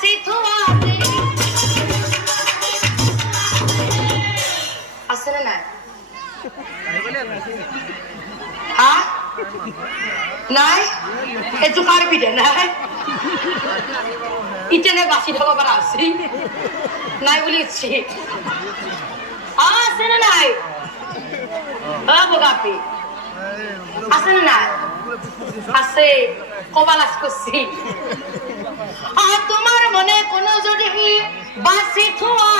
বাসি থুয়াতে আছে না নাই হ্যাঁ নাই এই জোকার পিঠে নাই ইটেনে বাসি ঢাবা করা আছে নাই বলেছি আছে না নাই বগাপি আছে না নাই আছে কবালাস করছি তোমার মনে কোনো যদি বাসি থুয়া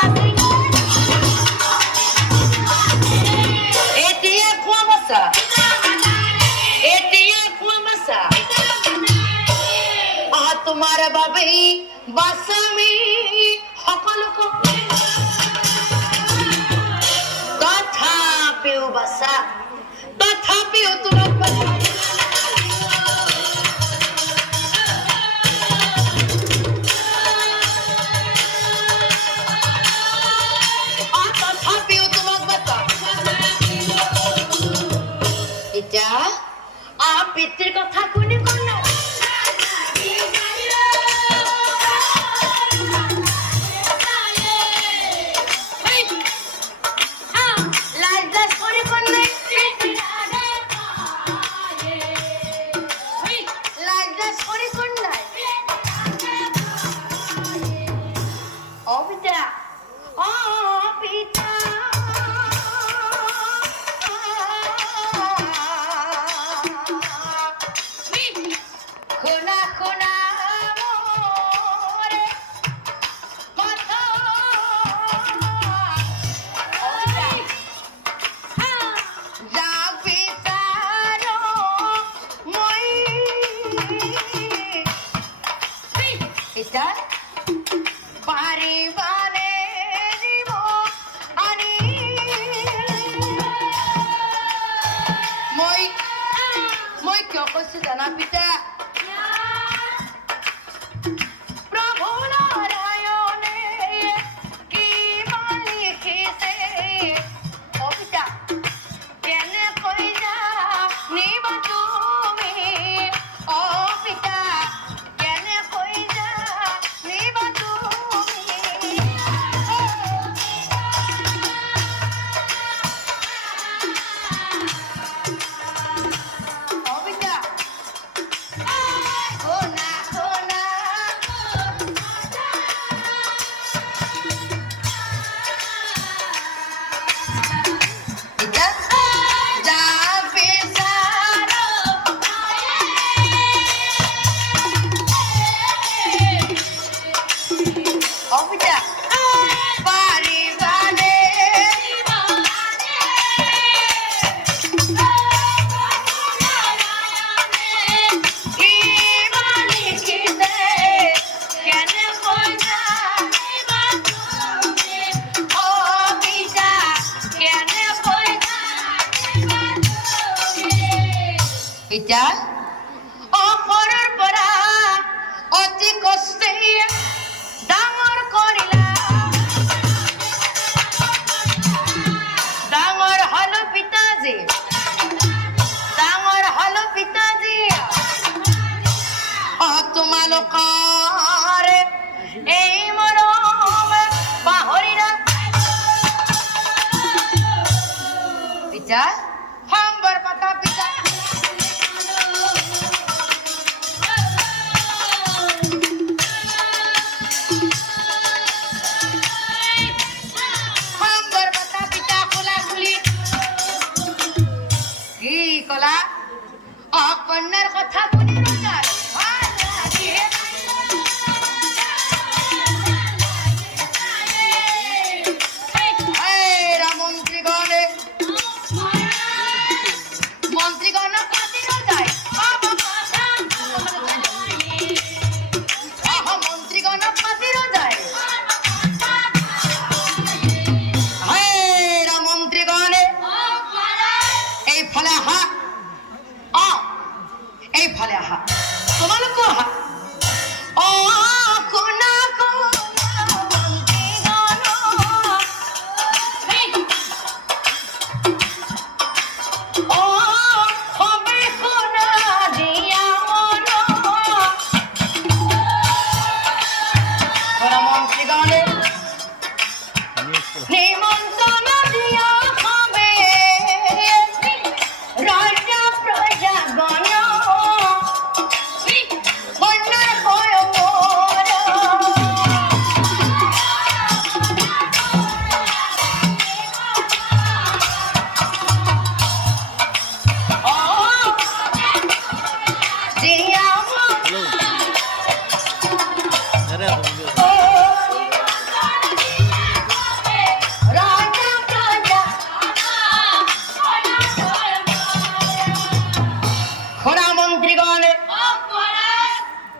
এটিয়ে খোয়া বসা এটিয়ে খোয়া বসা তোমার বাবে বাসামি সকলক তথাপিও বাসা তথাপিও তোমার বাসা তথাপিও তোমার বাসা এটা পিতৃর কথা কোনে কোন এটা অপরের পরা অতি কষ্টে ডাঙর করিলা ডাঙর হলো পিতাজি ডাঙর হলো পিতাজি তোমালোকৰ এই মৰম পাহৰিলা পিতা সম্বৰ পাতা পিতা কলা কন্যার কথা কোনে রোজার মন্ত্রীগণে মন্ত্রীগণ পাতি রোজায় মন্ত্রীগণ পাতি রোজায় মন্ত্রীগণে এই ফলে হা এই ফলে আহা তোমালোক আহা কোনা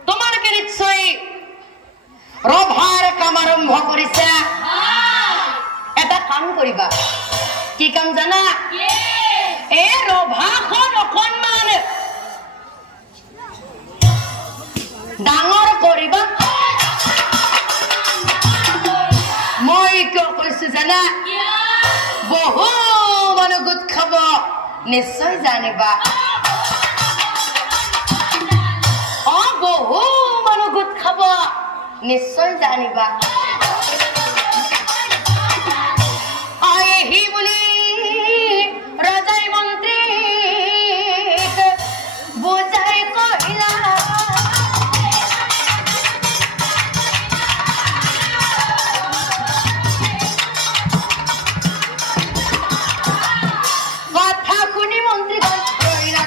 তোমালোকে নিশ্চয় ৰভাৰ কাম আৰম্ভ কৰিছা এটা কাম কৰিবা কি কাম জানা এই ৰভাখন অকণমান ডাঙৰ কৰিবা মই কিয় কৈছো জানা বহু মানুহ গোট খাব নিশ্চয় জানিবা বহু মানুহ গোট খাব নিশ্চয় জানিবা আহি বুলি ৰজাই মন্ত্ৰীক বুজাই কহিলা কথা শুনি মন্ত্ৰীগণ ৰহিলা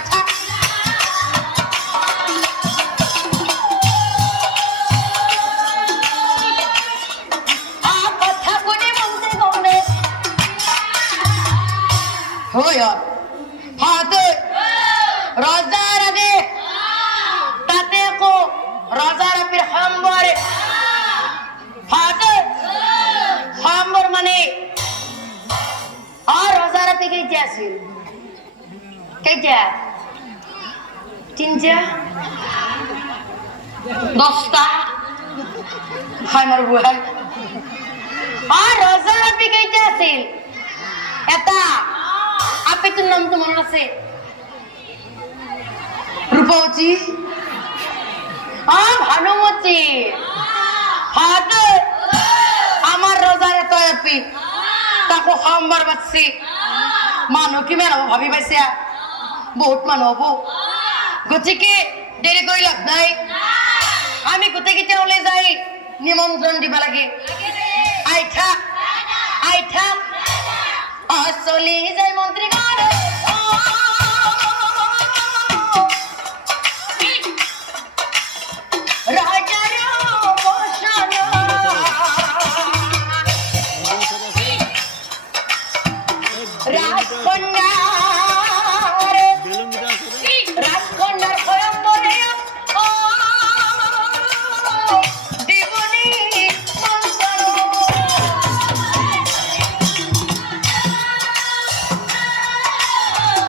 ৰজাৰ আদেশ তাতে আকৌ ৰজাৰ আপীৰ সম্বৰ সম্বৰ মানে ৰজাৰ আপী কেইটা আছিল কেইটা তিনটা 10টা হয় মোৰ বুঢ়া ৰজাৰ আপী কেইটা আছিল এটা আপীটোৰ নামটো মনত আছে রূপবতী ভানুমতী আমার রোজার তয় আপি তাকো সম্বার বাচ্ছি মানুহ কিমান হব ভাবি পাইছে বহুত মানুহ হব গতিকে দেৰি কৰি লাভ নাই আমি গোটেইকেইটা ওলাই যাই নিমন্ত্ৰণ দিব লাগে আইঠা চলি যায় মন্ত্ৰী